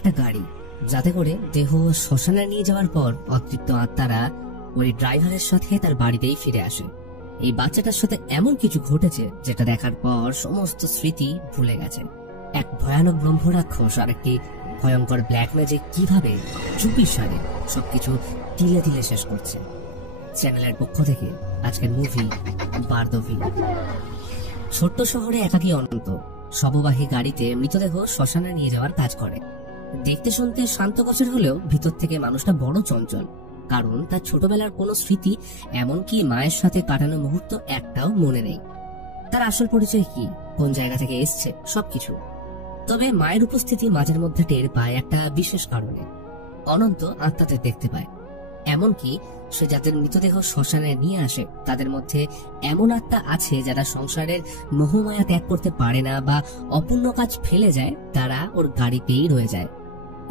একটা গাড়ি, যাতে করে দেহ শ্মশানে নিয়ে যাওয়ার পর অতৃপ্ত আত্মারা ওই ড্রাইভারের সাথে তার বাড়িতেই ফিরে আসে। এই বাচ্চাটার সাথে এমন কিছু ঘটেছে যেটা দেখার পর সমস্ত স্মৃতি ভুলে গেছে। এক ভয়ানক ব্রহ্মরাক্ষস আর একটি ভয়ঙ্কর ব্ল্যাক ম্যাজিক কিভাবে চুপির সারে সবকিছু তিলে তিলে শেষ করছে। চ্যানেলের পক্ষ থেকে আজকের মুভি বারদভি। ছোট্ট শহরে একাকী অনন্ত শববাহী গাড়িতে মৃতদেহ শ্মশানে নিয়ে যাওয়ার কাজ করে। দেখতে শুনতে শান্ত গোছের হলেও ভিতর থেকে মানুষটা বড় চঞ্চল, কারণ তার ছোটবেলার কোনো স্মৃতি, এমনকি মায়ের সাথে কাটানো মুহূর্ত একটাও মনে নেই। তার আসল পরিচয় কি, কোন জায়গা থেকে এসছে, সবকিছু। তবে মায়ের উপস্থিতি মাঝের মধ্যে টের পায় একটা বিশেষ কারণে। অনন্ত আত্মাদের দেখতে পায়, এমনকি সে যাদের মৃতদেহ শ্মশানে নিয়ে আসে তাদের মধ্যে এমন আত্মা আছে যারা সংসারের মোহমায়া ত্যাগ করতে পারে না বা অপূর্ণ কাজ ফেলে যায়, তারা ওর গাড়িতেই রয়ে যায়।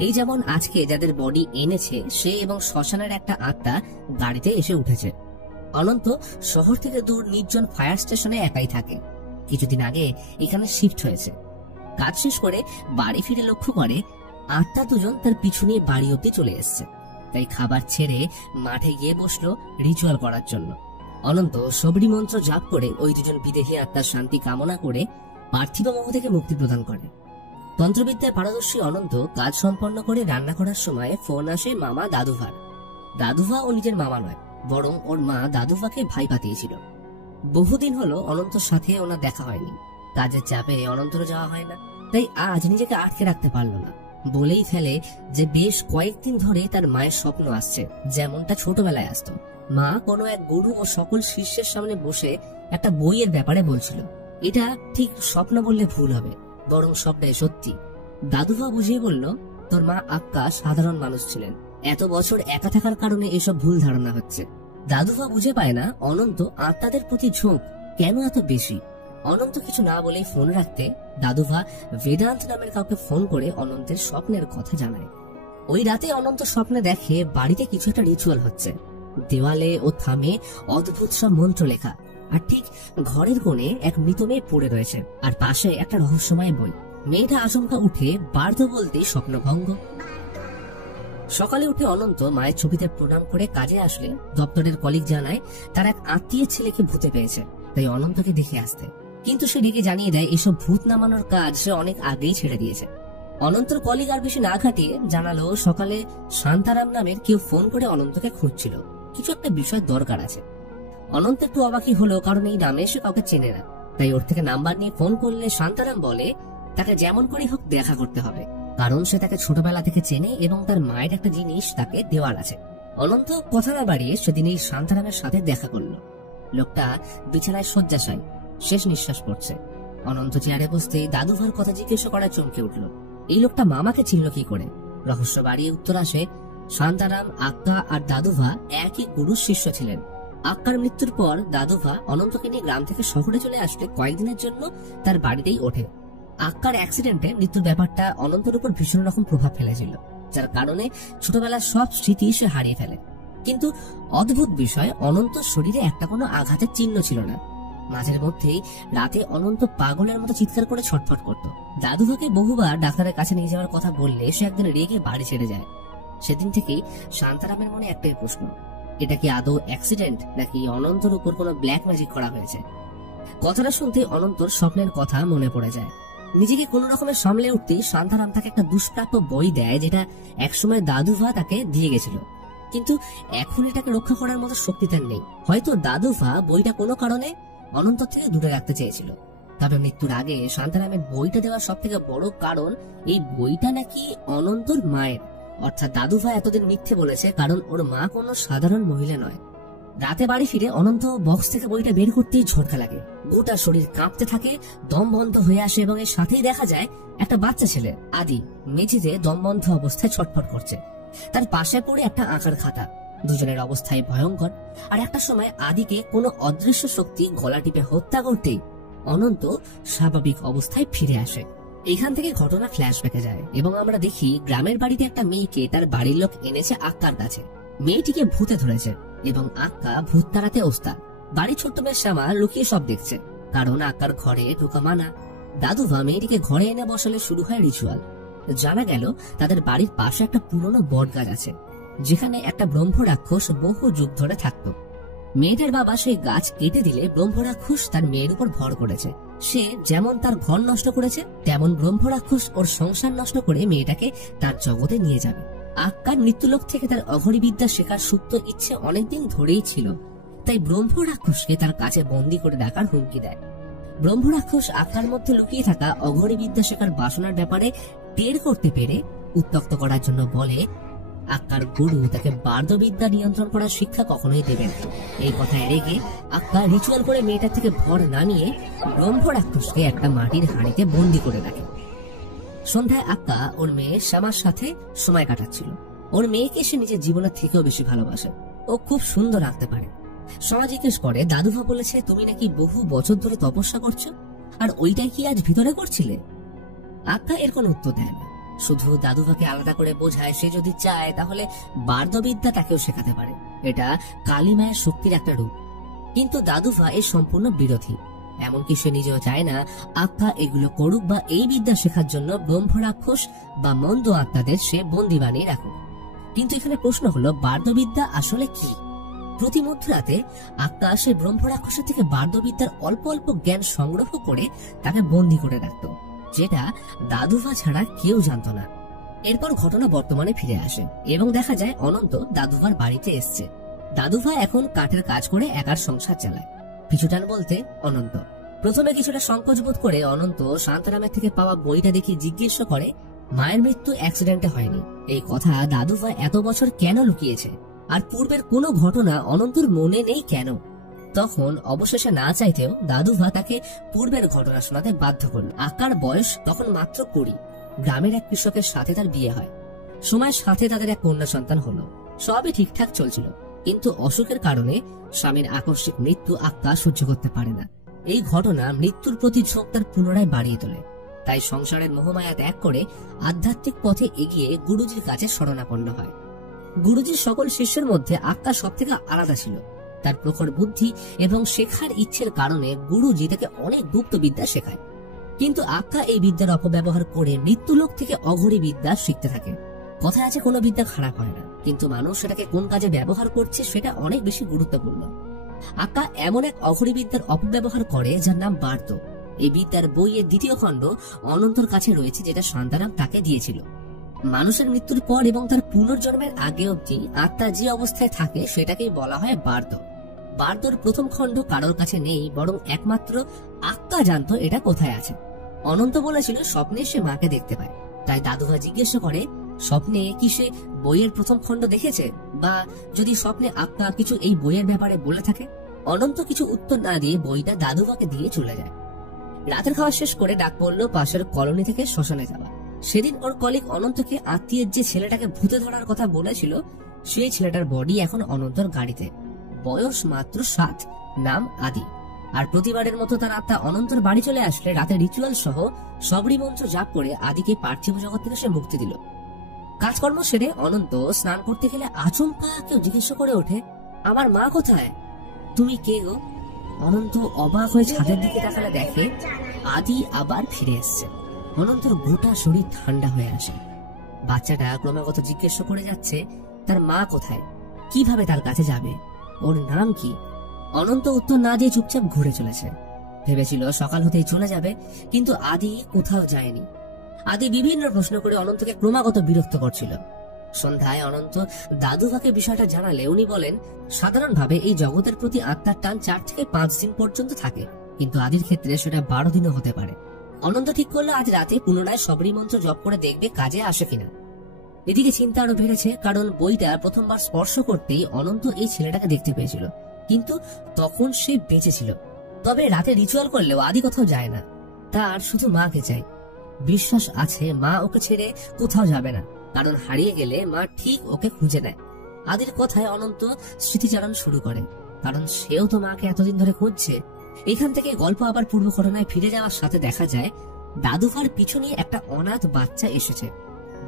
এই যেমন আজকে যাদের বডি এনেছে সে এবং শ্মশানের একটা আত্মা গাড়িতে এসে উঠেছে। অনন্ত শহর থেকে দূর নির্জন ফায়ার স্টেশনে একাই থাকে। কিছুদিন আগে এখানে শিফট হয়েছে। কাজ শেষ করে বাড়ি ফিরে লক্ষ্য করে আত্মা দুজন তার পিছু নিয়ে বাড়ি অব্দি চলে এসছে। তাই খাবার ছেড়ে মাঠে গিয়ে বসলো রিচুয়াল করার জন্য। অনন্ত সবরি মন্ত্র জাপ করে ওই দুজন বিদেহী আত্মার শান্তি কামনা করে পার্থিব মোহ থেকে মুক্তি প্রদান করে। তন্ত্রবিদ্যায় পারদর্শী অনন্ত কাজ সম্পন্ন করে রান্না করার সময় ফোন আসে মামা দাদুভার। দাদুভা ও নিজের মামা নয়, বরং ওর মা দাদুভাকে ভাই পাঠিয়েছিল। বহুদিন হলো অনন্তর সাথে ওনার দেখা হয়নি। কাজের চাপে অনন্তর যাওয়া হয় না, তাই আজ নিজেকে আটকে রাখতে পারল না। বলেই ফেলে যে বেশ কয়েকদিন ধরে তার মায়ের স্বপ্ন আসছে, যেমনটা ছোটবেলায় আসতো। মা কোনো এক গুরু ও সকল শিষ্যের সামনে বসে একটা বইয়ের ব্যাপারে বলছিল। এটা ঠিক স্বপ্ন বললে ভুল হবে, বরং সবটাই সত্যি। দাদুভা বুঝিয়ে বলল, তোর মা আক্কা সাধারণ মানুষ ছিলেন, এত বছর একা থাকার কারণে এসব ভুল ধারণা হচ্ছে। দাদুভা বুঝে পায় না অনন্ত আত্মাদের প্রতি ঝোঁক কেন এত বেশি। অনন্ত কিছু না বলেই ফোন রাখতে দাদুভা বেদান্ত নামের কাউকে ফোন করে অনন্তের স্বপ্নের কথা জানায়। ওই রাতে অনন্ত স্বপ্নে দেখে বাড়িতে কিছু একটা রিচুয়াল হচ্ছে। দেওয়ালে ও থামে অদ্ভুত সব মন্ত্র লেখা, আর ঠিক ঘরের কোণে এক মৃত মেয়ে পড়ে রয়েছে, আর পাশে একটা রহস্যময় বই। মেয়েটা আচমকা উঠে বার্ধ বলতে স্বপ্নভঙ্গ। সকালে উঠে অনন্ত মায়ের ছবিতে প্রণাম করে কাজে আসলে দপ্তরের কলিগ জানায় তার এক আত্মীয় ছেলেকে ভূতে পেয়েছে, তাই অনন্তকে দেখে আসতে। কিন্তু সে ডেকে জানিয়ে দেয় এসব ভূত নামানোর কাজ সে অনেক আগেই ছেড়ে দিয়েছে। অনন্তর কলিগ আর বেশি না ঘাটিয়ে জানালো সকালে শান্তারাম নামের কেউ ফোন করে অনন্তকে খুঁজছিল, কিছু একটা বিষয় দরকার আছে। অনন্ত একটু অবাকি হলো, কারণ এই নামে সে কাউকে চেনে না। তাই ওর থেকে নাম্বার নিয়ে ফোন করলে শান্তারাম বলে তাকে যেমন করে হোক দেখা করতে হবে, কারণ সে তাকে ছোটবেলা থেকে চেনে এবং তার মায়ের একটা জিনিস তাকে দেওয়ার আছে। অনন্ত কথা না বাড়িয়ে সেদিন এই শান্তারামের সাথে দেখা করলো। লোকটা বিছানায় শয্যাশায়ী, শেষ নিঃশ্বাস পড়ছে। অনন্ত চেয়ারে বসতেই দাদুভার কথা জিজ্ঞাসা করা চমকে উঠল। এই লোকটা মামাকে চিনল কি করে? রহস্য বাড়িয়ে উত্তর আসে, শান্তারাম, আক্কা আর দাদুভা একই গুরুর শিষ্য ছিলেন। আক্কার মৃত্যুর পর দাদুভা অনন্তকে নিয়ে গ্রাম থেকে শহরে চলে আসলে কয়েকদিনের জন্য তার বাড়িতেই ওঠে। আক্কার অ্যাক্সিডেন্টে মৃত্যুর ব্যাপারটা অনন্তর উপর ভীষণ রকম প্রভাব ফেলেছিল, যার কারণে ছোটবেলার সব স্মৃতি সে হারিয়ে ফেলে। কিন্তু অদ্ভুত বিষয়, অনন্ত শরীরে একটা কোনো আঘাতের চিহ্ন ছিল না। মাঝের মধ্যেই রাতে অনন্ত পাগলের মতো চিৎকার করে ছটফট করত। দাদুভাকে বহুবার ডাক্তারের কাছে নিয়ে যাওয়ার কথা বললে সে একদিন রেগে বাড়ি ছেড়ে যায়। সেদিন থেকেই শান্তারামের মনে একটাই প্রশ্ন, এটা কি আদৌ অ্যাক্সিডেন্ট নাকি অনন্তর উপর কোনো ব্ল্যাক ম্যাজিক করা হয়েছে? কথাটা শুনতে অনন্তর স্বপ্নের কথা মনে পড়ে যায়। নিজেকে কোন রকমের সামলে উঠতেই শান্তারাম তাকে একটা দুষ্প্রাপ্য বই দেয়, যেটা একসময় দাদুভা তাকে দিয়ে গেছিল। কিন্তু এখন এটাকে রক্ষা করার মতো শক্তি তার নেই। হয়তো দাদুভা বইটা কোনো কারণে অনন্ত থেকে দূরে রাখতে চেয়েছিল। তবে মৃত্যুর আগে শান্তারামের বইটা দেওয়ার সব থেকে বড় কারণ, এই বইটা নাকি অনন্তর মায়ের। অর্থাৎ দাদুভা এতদিন মিথ্যে বলেছে, কারণ ওর মা কোনো সাধারণ মহিলা নয়। রাতে বাড়ি ফিরে অনন্ত বক্স থেকে বইটা বের করতেই ঝটকা লাগে। গোটা শরীর কাঁপতে থাকে, দম বন্ধ হয়ে আসে এবং এর সাথেই দেখা যায় একটা বাচ্চা ছেলে আদি মেঝেতে দম বন্ধ অবস্থায় ছটফট করছে। তার পাশে পড়ে একটা আঁকার খাতা। দুজনের অবস্থায় ভয়ঙ্কর। আর একটা সময় আদিকে কোনো অদৃশ্য শক্তি গলা টিপে হত্যা করতেই অনন্ত স্বাভাবিক অবস্থায় ফিরে আসে। এখান থেকে ঘটনা ফ্ল্যাশব্যাকে যায় এবং আমরা দেখি গ্রামের বাড়িতে একটা মেয়েকে তার বাড়ির লোক এনেছে আক্কার কাছে। মেয়েটিকে ভূতে ধরেছে এবং আক্কা ভূত তাড়াতে ওস্তাদ। বাড়ির ছোট্ট মেয়ে শ্যামা লুকিয়ে সব দেখছে, কারণ আক্কার ঘরে ঢোকা মানা। দাদুভা মেয়েটিকে ঘরে এনে বসালে শুরু হয় রিচুয়াল। জানা গেল তাদের বাড়ির পাশে একটা পুরনো বট গাছ আছে, যেখানে একটা ব্রহ্ম রাক্ষস বহু যুগ ধরে থাকত। মেয়েটার বাবা সেই গাছ কেটে দিলে ব্রহ্ম রাক্ষস তার মেয়ের উপর ভর করেছে। সে যেমন তার ঘর নষ্ট করেছে, তেমন ব্রহ্ম রাক্ষস ওর সংসার নষ্ট করে মেয়েটাকে তার জগতে নিয়ে যাবে। আক্কার মৃত্যুলোক থেকে তার অঘরী বিদ্যা শেখার সুপ্ত ইচ্ছে অনেকদিন ধরেই ছিল, তাই ব্রহ্ম রাক্ষসকে তার কাছে বন্দী করে রাখার হুমকি দেয়। ব্রহ্ম রাক্ষস আক্কার মধ্যে লুকিয়ে থাকা অঘরী বিদ্যা শেখার বাসনার ব্যাপারে টের করতে পেরে উত্ত্যক্ত করার জন্য বলে আক্কার গুরু তাকে বার্ধবিদ্যা নিয়ন্ত্রণ করার শিক্ষা কখনোই দেবেন। এই কথায় রেগে আক্কা রিচুয়াল করে মেয়েটার থেকে ভর নামিয়ে ব্রহ্ম রাক্ষসকে একটা মাটির হাঁড়িতে বন্দী করে রাখে। সন্ধ্যায় আক্কা ওর মেয়ে শ্যামার সাথে সময় কাটাচ্ছিল। ওর মেয়েকে সে নিজের জীবনের থেকেও বেশি ভালোবাসে। ও খুব সুন্দর আঁকতে পারে। শ্যামা জিজ্ঞেস করে, দাদুভা বলেছে তুমি নাকি বহু বছর ধরে তপস্যা করছো, আর ওইটাই কি আজ ভিতরে করছিলে? আক্কা এর কোনো উত্তর দেয় না, শুধু দাদুভাকে আলাদা করে বোঝায় সে যদি চায় তাহলে বার্ধবিদ্যা তাকেও শেখাতে পারে। এটা কালী মায়ের শক্তির একটা রূপ। কিন্তু দাদুভা এর সম্পূর্ণ বিরোধী। এমনকি সে নিজেও চায় না আক্কা এগুলো করুক বা এই বিদ্যা শেখার জন্য ব্রহ্ম রাক্ষস বা মন্দ আত্মাদের সে বন্দি বানিয়ে রাখুক। কিন্তু এখানে প্রশ্ন হলো, বার্ধবিদ্যা আসলে কি? প্রতি মধ্যরাতে আক্কা সে ব্রহ্ম রাক্ষসের থেকে বার্ধবিদ্যার অল্প অল্প জ্ঞান সংগ্রহ করে তাকে বন্দি করে রাখত, যেটা দাদুভা ছাড়া কেউ জানত না। এরপর ঘটনা বর্তমানে ফিরে আসে এবং দেখা যায় অনন্ত দাদুভার বাড়িতে এসছে। দাদুভা এখন কাঠের কাজ করে একার সংসার চালায়। পিছুটান বলতে অনন্ত। প্রথমে কিছুটা সংকোচ বোধ করে অনন্ত শান্তরামের থেকে পাওয়া বইটা দেখে জিজ্ঞেস করে মায়ের মৃত্যু অ্যাক্সিডেন্টে হয়নি। এই কথা দাদুভা এত বছর কেন লুকিয়েছে, আর পূর্বের কোনো ঘটনা অনন্তর মনে নেই কেন? তখন অবশেষে না চাইতেও দাদুভা তাকে পূর্বের ঘটনা শোনাতে বাধ্য করল। আক্কার বয়স তখন মাত্র 20। গ্রামের এক কৃষকের সাথে তার বিয়ে হয়। সময়ের সাথে তাদের এক কন্যা সন্তান হলো। সবই ঠিকঠাক চলছিল, কিন্তু অসুখের কারণে স্বামীর আকস্মিক মৃত্যু আক্কা সহ্য করতে পারে না। এই ঘটনা মৃত্যুর প্রতি ঝোঁক তার পুনরায় বাড়িয়ে তোলে। তাই সংসারের মোহমায়া ত্যাগ করে আধ্যাত্মিক পথে এগিয়ে গুরুজির কাছে শরণাপন্ন হয়। গুরুজির সকল শিষ্যের মধ্যে আক্কা সব থেকে আলাদা ছিল। তার প্রখর বুদ্ধি এবং শেখার ইচ্ছের কারণে গুরুজি তাকে অনেক গুপ্ত বিদ্যা শেখায়। কিন্তু আক্কা এই বিদ্যার অপব্যবহার করে মৃত্যুলোক থেকে অঘরী বিদ্যা শিখতে থাকে। কথায় আছে কোনো বিদ্যা খারাপ হয় না, কিন্তু মানুষ সেটাকে কোন কাজে ব্যবহার করছে সেটা অনেক বেশি গুরুত্বপূর্ণ। আক্কা এমন এক অঘরী বিদ্যার অপব্যবহার করে যার নাম বার্ত। এই বিদ্যার বইয়ের দ্বিতীয় খণ্ড অনন্তর কাছে রয়েছে, যেটা শান্তারাম তাকে দিয়েছিল। মানুষের মৃত্যুর পর এবং তার পুনর্জন্মের আগে অবধি আত্মা যে অবস্থায় থাকে সেটাকেই বলা হয় বার্ত। বার্তর প্রথম খণ্ড কারোর কাছে নেই, বরং একমাত্র আক্কা জানতো এটা কোথায় আছে। অনন্ত বলেছিল স্বপ্নে সে মাকে দেখতে পায়। তাই দাদুভা জিজ্ঞেস করে, স্বপ্নে কি সে বইয়ের প্রথম খণ্ড দেখেছে, বা যদি স্বপ্নে আক্কা কিছু এই বইয়ের ব্যাপারে বলে থাকে? অনন্ত কিছু উত্তর না দিয়ে বইটা দাদুভাকে দিয়ে চলে যায়। রাতের খাওয়া শেষ করে ডাক পড়লো পাশের কলোনি থেকে শ্মশানে যাওয়া। সেদিন ওর কলিগ অনন্তকে আত্মীয়ের যে ছেলেটাকে ভূতে ধরার কথা বলেছিল, সেই ছেলেটার বডি এখন অনন্তর গাড়িতে। বয়স মাত্র 7, নাম আদি। আর প্রতিবারের মতো তার আত্মা অনন্তর বাড়ি চলে আসলে রাতে রিচুয়াল সহ সবরি মন্ত্র জাপ করে আদিকে পার্থিব জগৎ থেকে সে মুক্তি দিল। কাজকর্ম সেরে অনন্ত স্নান করতে গেলে আচমকা কেউ জিজ্ঞেস করে ওঠে, আমার মা কোথায়? তুমি কে গো? অনন্ত অবাক হয়ে ছাদের দিকে তাকালে দেখে আদি আবার ফিরে এসছে। অনন্তর গোটা শরীর ঠান্ডা হয়ে আসে। বাচ্চাটা ক্রমাগত জিজ্ঞেস করে যাচ্ছে তার মা কোথায়, কিভাবে তার কাছে যাবে, ওর নাম কি? অনন্ত উত্তর না দিয়ে চুপচাপ ঘুরে চলেছে। ভেবেছিল সকাল হতেই চলে যাবে, কিন্তু আদি কোথাও যায়নি। আদি বিভিন্ন প্রশ্ন করে অনন্তকে ক্রমাগত বিরক্ত করছিল। সন্ধ্যায় অনন্ত দাদুভাকে বিষয়টা জানালে উনি বলেন, সাধারণভাবে এই জগতের প্রতি আত্মার টান 4 থেকে 5 দিন পর্যন্ত থাকে, কিন্তু আদির ক্ষেত্রে সেটা 12 দিনও হতে পারে। অনন্ত ঠিক করলো আজ রাতে পুনরায় সবরি মন্ত্র জপ করে দেখবে কাজে আসে কিনা। এদিকে চিন্তা আরো বেড়েছে, কারণ বইটা প্রথমবার স্পর্শ করতেই অনন্ত এই ছেলেটাকে দেখতে পেয়েছিল, কিন্তু তখন সে বেঁচে ছিল। তবে রাতে রিচুয়াল করলেও আদি কোথাও যায় না, তার শুধু মাকে চাই। বিশ্বাস আছে মা ওকে ছেড়ে কোথাও যাবে না, কারণ হারিয়ে গেলে মা ঠিক ওকে খুঁজে নেয়। আদির কথায় অনন্ত স্মৃতিচারণ শুরু করে, কারণ সেও তো মাকে এতদিন ধরে খুঁজছে। এখান থেকে গল্প আবার পূর্ব ঘটনায় ফিরে যাওয়ার সাথে দেখা যায় দাদুভার পিছনে একটা অনাথ বাচ্চা এসেছে।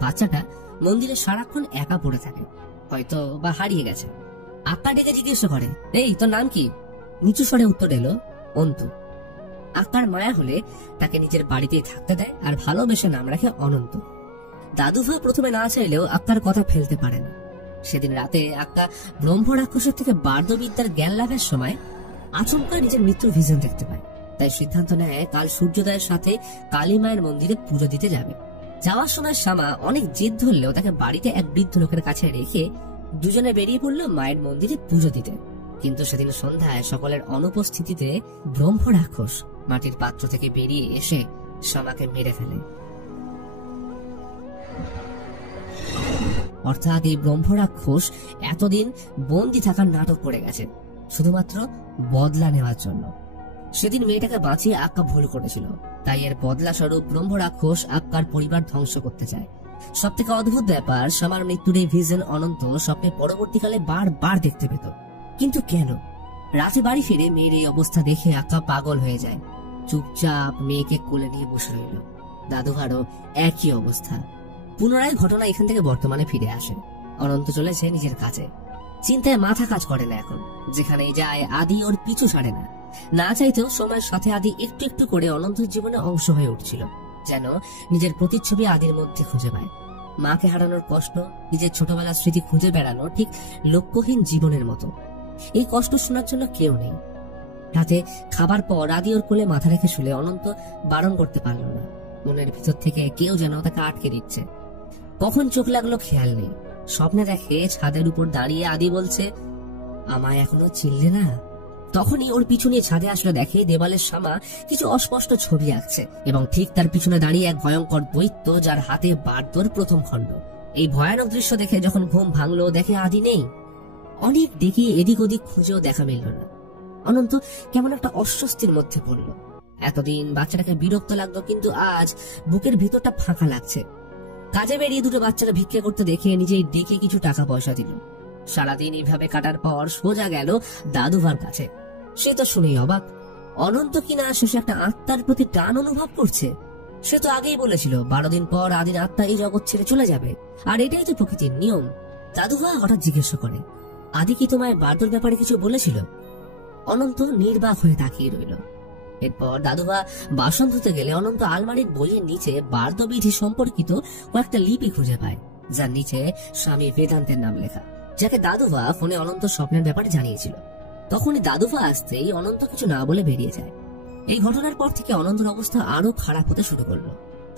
বাচ্চাটা মন্দিরে সারাক্ষণ একা পড়ে থাকে, হয়তো বা হারিয়ে গেছে। আক্কা ডেকে জিজ্ঞেস করে, এই তোর নাম কি? নিচু স্বরে উত্তর এলো, অন্তু। আক্কার মায়া হলে তাকে নিজের বাড়িতেই থাকতে দেয় আর ভালোবেসে নাম রাখে অনন্ত। দাদুভা প্রথমে না চাইলেও আক্কার কথা ফেলতে পারে না। সেদিন রাতে আক্কা ব্রহ্ম রাক্ষসের থেকে বার্ধবিদ্যার জ্ঞান লাভের সময় আচমকা নিজের মৃত্যুর ভিশন দেখতে পায়। তাই সিদ্ধান্ত নেয় কাল সূর্যোদয়ের সাথে কালী মায়ের মন্দিরে পুজো দিতে যাবে। যাওয়ার সময় শ্যামা অনেক জেদ ধরলেও তাকে বাড়িতে এক বৃদ্ধ লোকের কাছে রেখে দুজনে বেরিয়ে পড়লো মায়ের মন্দিরে পুজো দিতে। কিন্তু সেদিন সন্ধ্যায় সকলের অনুপস্থিতিতে ব্রহ্ম রাক্ষস মাটির পাত্র থেকে বেরিয়ে এসে শ্যামাকে মেরে ফেলে। অর্থাৎ এই ব্রহ্ম রাক্ষস এতদিন বন্দি থাকার নাটক করে গেছে শুধুমাত্র বদলা নেওয়ার জন্য। সেদিন মেয়েটাকে বাঁচিয়ে আক্কা ভুল করেছিল, তাই এর বদলা স্বরূপ ব্রহ্ম রাক্ষস আক্কার পরিবার ধ্বংস করতে চায়। সব থেকে অদ্ভুত ব্যাপার, শ্যামার মৃত্যুর এই ভিশন অনন্ত স্বপ্নে পরবর্তীকালে বারবার দেখতে পেত। কিন্তু কেন? রাতে বাড়ি ফিরে মেয়ের এই অবস্থা দেখে আক্কা পাগল হয়ে যায়। চুপচাপ মেয়েকে কোলে নিয়ে বসে রইল। দাদুভারও একই অবস্থা। পুনরায় ঘটনা এখান থেকে বর্তমানে ফিরে আসে। অনন্ত চলেছে নিজের কাজে। চিন্তায় মাথা কাজ করে না এখন। যেখানেই যায় আদি ওর পিছু ছাড়ে না। না চাইতেও সময়ের সাথে আদি একটু একটু করে অনন্তর জীবনে অংশ হয়ে উঠছিল। যেন নিজের প্রতিচ্ছবি আদির মধ্যে খুঁজে পায়। মাকে হারানোর কষ্ট, নিজের ছোটবেলার স্মৃতি খুঁজে বেড়ানো ঠিক লক্ষ্যহীন জীবনের মতো। এই কষ্ট শোনার জন্য কেউ নেই। রাতে খাবার পর আদি ওর কোলে মাথা রেখে শুলে অনন্ত বারণ করতে পারল না। মনের ভিতর থেকে কেউ যেন তাকে আটকে দিচ্ছে। কখন চোখ লাগলো খেয়াল নেই। স্বপ্নে দেখে ছাদের উপর দাঁড়িয়ে আদি বলছে, আমায় এখনো চিনলে না? তখনই ওর পিছনে ছাদে আসলে দেখে দেওয়ালের শ্যামা কিছু অস্পষ্ট ছবি আঁকছে এবং ঠিক তার পিছনে দাঁড়িয়ে এক ভয়ঙ্কর দৈত্য, যার হাতে বার্ধর প্রথম খণ্ড। এই ভয়ানক দৃশ্য দেখে যখন ঘুম ভাঙলো, দেখে আদি নেই। অনেক ডেকে এদিক ওদিক খুঁজেও দেখা মিলল না। অনন্ত কেমন একটা অস্বস্তির মধ্যে পড়ল। এতদিন বাচ্চাটাকে বিরক্ত লাগতো, কিন্তু আজ বুকের ভিতরটা ফাঁকা লাগছে। কাজে বেরিয়ে দুটো বাচ্চারা ভিক্ষা করতে দেখে নিজেই ডেকে কিছু টাকা পয়সা দিল। সারাদিন এইভাবে কাটার পর সোজা গেল দাদুভার কাছে। সে তো শুনেই অবাক। অনন্ত কিনা শেষে একটা আত্মার প্রতি টান অনুভব করছে। সে তো আগেই বলেছিল 12 দিন পর আদির আত্মা এই জগৎ ছেড়ে চলে যাবে, আর এটাই তো প্রকৃতির নিয়ম। দাদুভা হঠাৎ জিজ্ঞাসা করে, আদি কি তোমায় বার্ধর ব্যাপারে কিছু বলেছিল? অনন্ত নির্বাক হয়ে তাকিয়ে রইল। এরপর দাদুভা বাসন ধুতে গেলে অনন্ত আলমারির বইয়ের নিচে বার্ধবিধি সম্পর্কিত কয়েকটা লিপি খুঁজে পায়, যার নিচে স্বামী বেদান্তের নাম লেখা, যাকে দাদুভা ফোনে অনন্ত স্বপ্নের ব্যাপারে জানিয়েছিল। তখনই দাদুভা আসতেই অনন্ত কিছু না বলে বেরিয়ে যায়। এই ঘটনার পর থেকে অনন্তর অবস্থা আরো খারাপ হতে শুরু করলো।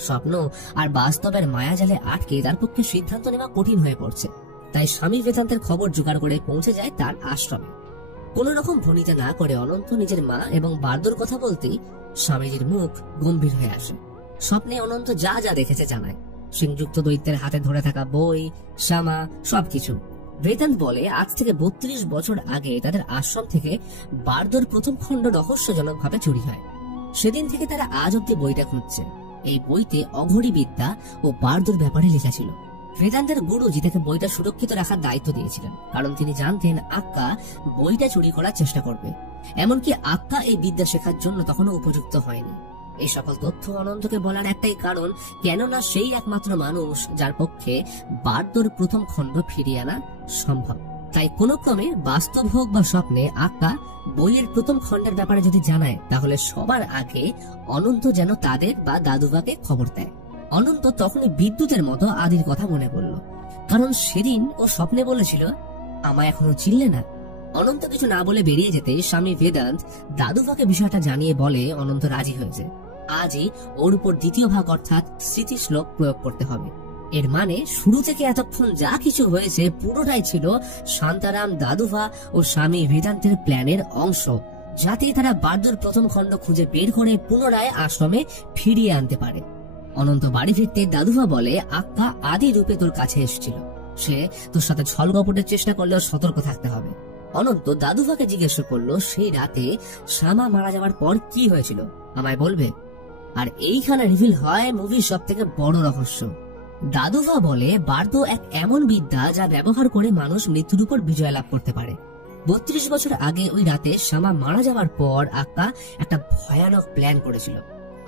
স্বপ্ন আর বাস্তবের মায়াজালে আটকে তার পক্ষে সিদ্ধান্ত নেওয়া কঠিন হয়ে পড়ছে। তাই স্বামী বেদান্তের খবর জোগাড় করে পৌঁছে যায় তার আশ্রমে। কোন রকম ভনিতা না করে অনন্ত নিজের মা এবং বার্ধর কথা বলতেই স্বামীজির মুখ গম্ভীর হয়ে আসে। স্বপ্নে অনন্ত যা যা দেখেছে জানায়। সিংযুক্ত দৈত্যের হাতে ধরে থাকা বই, শ্যামা, সবকিছু। বেদান্ত বলে আজ থেকে 32 বছর আগে তাদের আশ্রম থেকে বার্ধর প্রথম খণ্ড রহস্যজনক ভাবে চুরি হয়। সেদিন থেকে তারা আজ অব্দি বইটা খুঁজছে। এই বইতে অঘরী বিদ্যা ও বার্ধর ব্যাপারে লেখা ছিল। বেদান্তের গুরুজি তাকে বইটা সুরক্ষিত রাখার দায়িত্ব দিয়েছিলেন, কারণ তিনি জানতেন আক্কা বইটা চুরি করার চেষ্টা করবে। এমনকি আক্কা এই বিদ্যা শেখার জন্য তখনও উপযুক্ত হয়নি। এই সকল তথ্য অনন্তকে বলার একটাই কারণ, কেননা সেই একমাত্র মানুষ যার পক্ষে বার্ধর প্রথম খণ্ড ফিরিয়ে আনা সম্ভব। তাই কোনো ক্রমে বাস্তব হোক বা স্বপ্নে আক্কা বইয়ের প্রথম খণ্ডের ব্যাপারে যদি জানায়, তাহলে সবার আগে অনন্ত যেন তাদের বা দাদুভাকে খবর দেয়। অনন্ত তখনই বিদ্যুতের মতো আদির কথা মনে পড়ল, কারণ সেদিন ও স্বপ্নে বলেছিল, আমায় এখনো চিনলে না? অনন্ত কিছু না বলে বেরিয়ে যেতে স্বামী বেদান্ত দাদুভাকে বিষয়টা জানিয়ে বলে অনন্ত রাজি হয়েছে। আজই ওর উপর দ্বিতীয় ভাগ অর্থাৎ স্মৃতি শ্লোক প্রয়োগ করতে হবে। এর মানে শুরু থেকে এতক্ষণ যা কিছু হয়েছে পুরোটাই ছিল শান্তারাম, দাদুভা ও স্বামী বেদান্তের প্ল্যানের অংশ, যাতে তারা বার্ধর প্রথম খণ্ড খুঁজে বের করে পুনরায় আশ্রমে ফিরিয়ে আনতে পারে। অনন্ত বাড়ি ফিরতে দাদুভা বলে, আক্কা আদি রূপে তোর কাছে এসেছিল। সে তোর সাথে ছল কপটের চেষ্টা করলেও সতর্ক থাকতে হবে। অনন্ত দাদুভাকে জিজ্ঞাসা করলো, সেই রাতে শ্যামা মারা যাওয়ার পর কি হয়েছিল, আমায় বলবে? আর এইখানে রিভিল হয় মুভির সব থেকে বড় রহস্য। দাদুভা বলে, বার্ধ এক এমন বিদ্যা যা ব্যবহার করে মানুষ মৃত্যুর উপর বিজয় লাভ করতে পারে। 32 বছর আগে ওই রাতে শ্যামা মারা যাওয়ার পর আক্কা একটা ভয়ানক প্ল্যান করেছিল।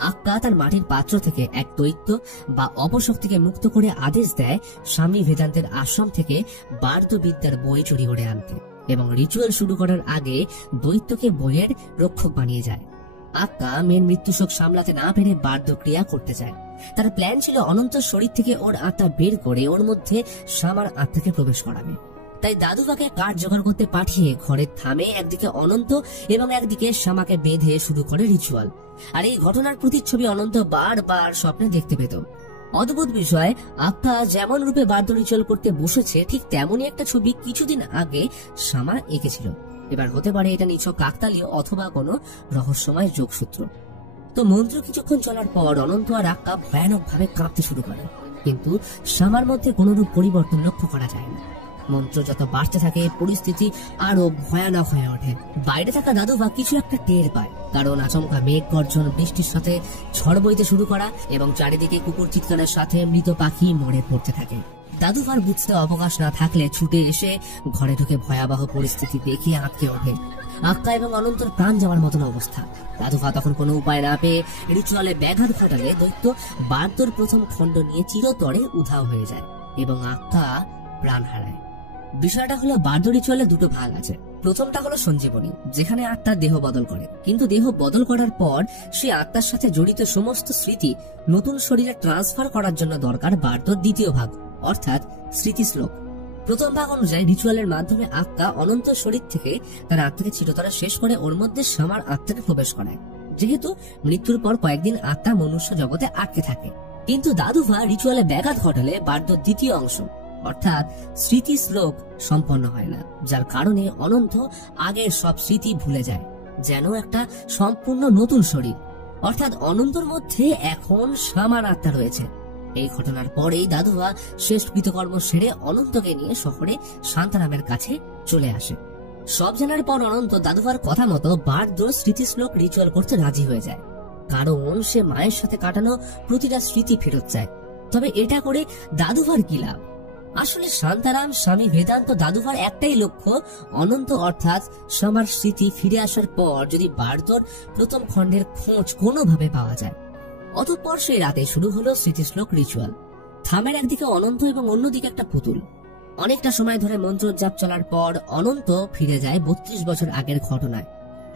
আক্কা তার মাটির পাত্র থেকে এক দৈত্য বা অপশক্তিকে মুক্ত করে আদেশ দেয় স্বামী বেদান্তের আশ্রম থেকে বার্ধ বিদ্যার বই চুরি করে আনতে, এবং রিচুয়াল শুরু করার আগে দৈত্যকে বইয়ের রক্ষক বানিয়ে যায়। আক্কা মেয়ের মৃত্যু শোক সামলাতে না পেরে বার্ধ ক্রিয়া করতে চায়, তার প্ল্যান ছিল অনন্ত শরীর থেকে ওর আত্মা বের করে ওর মধ্যে শামার আত্মাকে প্রবেশ করাবে। তাই দাদুভাকে কাঠ জোগাড় করতে পাঠিয়ে ঘরের থামে একদিকে অনন্ত এবং একদিকে শামাকে বেঁধে শুরু করে রিচুয়াল। আর এই ঘটনার প্রতিচ্ছবি অনন্ত বারবার স্বপ্নে দেখতে পেত। অদ্ভুত বিষয়, আত্মা যেমন রূপে বাদ্য রিচুয়াল করতে বসেছে ঠিক তেমনই একটা ছবি কিছুদিন আগে শামা এঁকেছিল। এবার হতে পারে এটা নিছক কাকতালীয় অথবা কোনো রহস্যময় যোগসূত্র। তো মন্ত্র কিছুক্ষণ চলার পর অনন্ত আর আক্কা ভয়ানক ভাবে কাঁপতে শুরু করে, কিন্তু শামার মধ্যে কোনরূপ পরিবর্তন লক্ষ্য করা যায় না। মন্ত্র যত বাড়তে থাকে পরিস্থিতি আরো ভয়ানক হয়ে ওঠে। বাইরে থাকা দাদুভা কিছু একটা টের পায়, কারণ আচমকা মেঘ গর্জন, বৃষ্টির সাথে ঝড় বইতে শুরু করা এবং চারিদিকে কুকুর চিৎকারের সাথে মৃত পাখি মরে পড়তে থাকে। দাদুভার বুঝতে অবকাশ না থাকলে ছুটে এসে ঘরে ঢুকে ভয়াবহ পরিস্থিতি দেখে আঁতকে ওঠে। আক্কা এবং অনন্তর প্রাণ যাওয়ার মতন অবস্থা। দাদুভা তখন কোনো উপায় না পেয়ে রিচুয়ালে ব্যাঘাত ঘটালে দৈত্য বার্দর প্রথম খণ্ড নিয়ে চিরতরে উধাও হয়ে যায় এবং আক্কা প্রাণ হারায়। বিষয়টা হলো বার্দ রিচুয়ালে দুটো ভাগ আছে। প্রথমটা হলো সঞ্জীবনী, যেখানে আত্মার দেহ বদল করে, কিন্তু দেহ বদল করার পর সে আত্মার সাথে জড়িত সমস্ত স্মৃতি নতুন শরীরে ট্রান্সফার করার জন্য দরকার বার্দর দ্বিতীয় ভাগ, অর্থাৎ স্মৃতি শ্লোক। প্রথম ভাগ অনুযায়ী রিচুয়ালের মাধ্যমে আত্মা অনন্ত শরীর থেকে তার আত্মাকে চিরতরে শেষ করে ওর মধ্যে শামার আত্মাকে প্রবেশ করায়, যেহেতু মৃত্যুর পর কয়েকদিন আত্মা মনুষ্য জগতে আটকে থাকে। কিন্তু দাদুভা রিচুয়ালে ব্যাঘাত ঘটালে বার্দর দ্বিতীয় অংশ অর্থাৎ স্মৃতি শ্লোক সম্পন্ন হয় না, যার কারণে অনন্ত আগের সব স্মৃতি ভুলে যায়, যেন একটা সম্পূর্ণ নতুন শরীর। অর্থাৎ অনন্তর মধ্যে এখন শামার আত্মা রয়েছে। এই ঘটনার পরেই দাদুভা শেষ কৃতকর্ম সেরে অনন্তকে নিয়ে শহরে শান্তারামের কাছে চলে আসে। সব জানার পর অনন্ত দাদুভার কথা মতো বার্দ স্মৃতিশ্লোক রিচুয়াল করতে রাজি হয়ে যায়, কারণ সে মায়ের সাথে কাটানো প্রতিটা স্মৃতি ফেরত চায়। তবে এটা করে দাদুভার কি লাভ? আসলে শান্তারাম, স্বামী বেদান্ত, দাদুভার একটাই লক্ষ্য, অনন্ত অর্থাৎ শামার স্মৃতি ফিরে আসার পর যদি বার্দর প্রথম খণ্ডের খোঁজ কোনোভাবে পাওয়া যায়। অতঃপর সেই রাতে শুরু হলো স্মৃতিশ্লোক রিচুয়াল। থামের একদিকে অনন্ত এবং অন্যদিকে একটা পুতুল। অনেকটা সময় ধরে মন্ত্রোচ্চাপ চলার পর অনন্ত ফিরে যায় 32 বছর আগের ঘটনায়।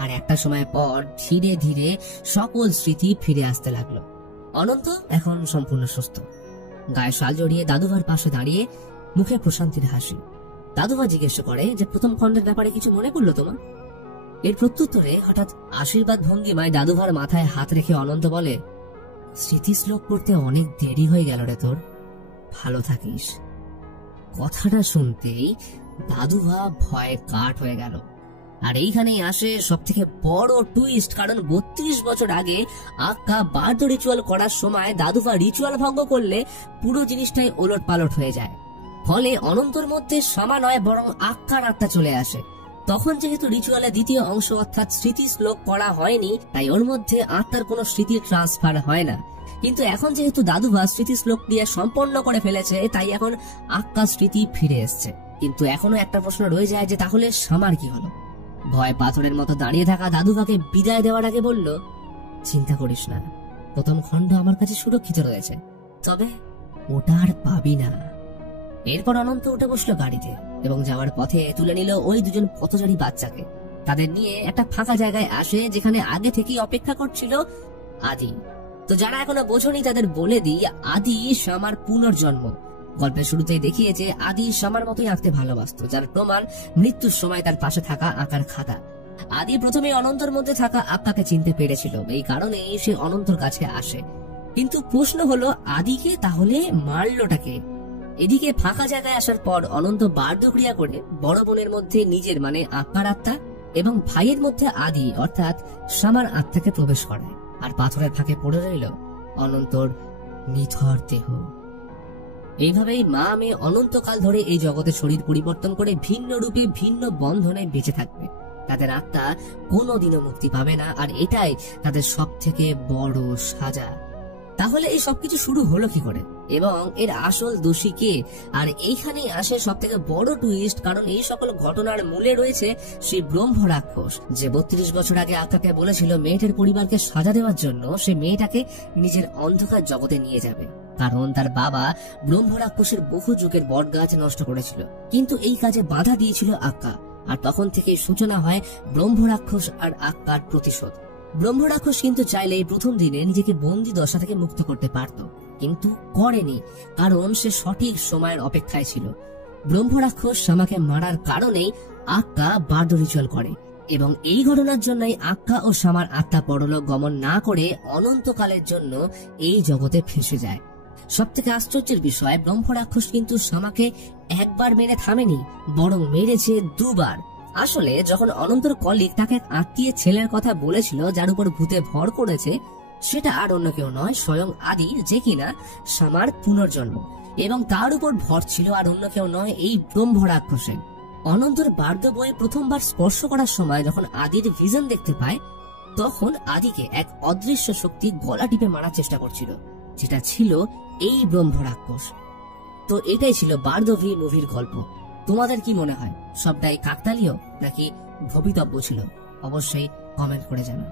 আর একটা সময় পর ধীরে ধীরে সকল স্মৃতি ফিরে আসতে লাগলো। অনন্ত এখন সম্পূর্ণ সুস্থ, গায়ে শাল জড়িয়ে দাদুভার পাশে দাঁড়িয়ে, মুখে প্রশান্তির হাসি। দাদুভা জিজ্ঞেস করে যে প্রথম খণ্ডের ব্যাপারে কিছু মনে পড়লো তোমার? এর প্রত্যুত্তরে হঠাৎ আশীর্বাদ ভঙ্গিমায় দাদুভার মাথায় হাত রেখে অনন্ত বলে, স্মৃতি শ্লোক করতে অনেক দেরি হয়ে গেল রে তোর, ভালো থাকিস। কথাটা শুনতেই দাদুভা ভয়ে কাঠ হয়ে গেল। আর এইখানেই আসে সব থেকে বড় টুইস্ট, কারণ 32 বছর আগে আক্কা বার্দ রিচুয়াল করার সময় দাদুভা রিচুয়াল ভঙ্গ করলে পুরো জিনিসটাই ওলট পালট হয়ে যায়। ফলে অনন্তর মধ্যে শামা নয় বরং আক্কার আত্মা চলে আসে। তখন যেহেতু রিচুয়ালের দ্বিতীয় অংশ অর্থাৎ স্মৃতি শ্লোক করা হয়নি, তাই ওর মধ্যে আত্মার কোনো স্মৃতির ট্রান্সফার হয় না। কিন্তু এখন যেহেতু দাদুভা স্মৃতি শ্লোক ক্রিয়া সম্পন্ন করে ফেলেছে, তাই এখন আক্কা স্মৃতি ফিরে এসছে। কিন্তু এখনো একটা প্রশ্ন রয়ে যায় যে তাহলে শামার কি হলো? ভয় পাথরের মতো দাঁড়িয়ে থাকা দাদুভাকে বিদায় দেওয়ার আগে বলল, চিন্তা করিস না, প্রথম খণ্ড আমার কাছে সুরক্ষিত রয়েছে, তবে ওটা আর পাবি না। এরপর অনন্ত উঠে বসলো গাড়িতে এবং যাওয়ার পথে তুলে নিল ওই দুজন পথচারী বাচ্চাকে। তাদের নিয়ে একটা ফাঁকা জায়গায় আসে, যেখানে আগে থেকেই অপেক্ষা করছিল আদি। তো যারা এখনো বোঝেনি তাদের বলে দিই, আদি শামার পুনর্জন্ম। গল্পের শুরুতেই দেখিয়েছে আদি শামার মতোই আঁকতে ভালোবাসতো, যার প্রমাণ মৃত্যুর সময় তার পাশে থাকা আঁকার খাতা। আদি প্রথমে অনন্তর মধ্যে থাকা আক্কাকে চিনতে পেরেছিল, এই কারণে সে অনন্তর কাছে আসে। কিন্তু প্রশ্ন হলো আদিকে তাহলে মারলোটাকে? এদিকে ফাঁকা জায়গায় আসার পর অনন্ত বার্দ ক্রিয়া করে বড় বোনের মধ্যে নিজের মানে আক্কার আত্মা এবং ভাইয়ের মধ্যে আদি অর্থাৎ শামার আত্মাকে প্রবেশ করায়। আর পাথরের ফাঁকে পড়ে রইল অনন্তর নিথর দেহ। এইভাবেই মা মেয়ে অনন্তকাল ধরে এই জগতে শরীর পরিবর্তন করে ভিন্ন রূপে ভিন্ন বন্ধনে বেঁচে থাকবে। তাদের আত্মা কোনোদিনও মুক্তি পাবে না, আর এটাই তাদের সব থেকে বড় সাজা। তাহলে এই সবকিছু শুরু হলো কি করে এবং এর আসল দোষী কে? আর এইখানেই আসে সব থেকে বড় টুইস্ট, কারণ এই সকল ঘটনার মূলে রয়েছে সেই ব্রহ্ম রাক্ষস, যে 32 বছর আগে আত্মাকে বলেছিল মেয়েটার পরিবারকে সাজা দেওয়ার জন্য সে মেয়েটাকে নিজের অন্ধকার জগতে নিয়ে যাবে, কারণ তার বাবা ব্রহ্ম রাক্ষসের বহু যুগের বট গাছ নষ্ট করেছিল। কিন্তু এই কাজে বাধা দিয়েছিল আক্কা, আর তখন থেকে সূচনা হয় ব্রহ্ম রাক্ষস আর আক্কার প্রতিশোধ। ব্রহ্মরাক্ষস কিন্তু চাইলে এই প্রথম দিনে নিজেকে বন্দি দশা থেকে মুক্ত করতে পারত, কিন্তু করেনি, কারণ সে সঠিক সময়ের অপেক্ষায় ছিল। ব্রহ্মরাক্ষস শামাকে মারার কারণেই আক্কা বার্ধ রিচুয়াল করে, এবং এই ঘটনার জন্যই আক্কা ও শামার আত্মা পরলোক গমন না করে অনন্তকালের জন্য এই জগতে ফেঁসে যায়। সব থেকে আশ্চর্যের বিষয়, ব্রহ্মরাক্ষস কিন্তু শামাকে একবার মেরে থামেনি, বরং মেরেছে দুবার। আসলে যখন অনন্তর কলিক তাকে এক আত্মীয় ছেলের কথা বলেছিল যার উপর ভূতে ভর করেছে, সেটা আর অন্য কেউ নয়, স্বয়ং আদি, যে কিনা শামার পুনর্জন্ম, এবং তার উপর ভর ছিল আর অন্য কেউ নয়, এই ব্রহ্মরাক্ষসের। অনন্তর বার্ধ বই প্রথমবার স্পর্শ করার সময় যখন আদির ভিশন দেখতে পায়, তখন আদিকে এক অদৃশ্য শক্তি গলা টিপে মারার চেষ্টা করছিল, যেটা ছিল এই ব্রহ্মরাক্ষস। তো এটাই ছিল বার্ধ ভি মুভির গল্প। তোমাদের কি মনে হয়, সবটাই কাকতালীয় নাকি ভবিতব্য ছিল? অবশ্যই কমেন্ট করে জানাও।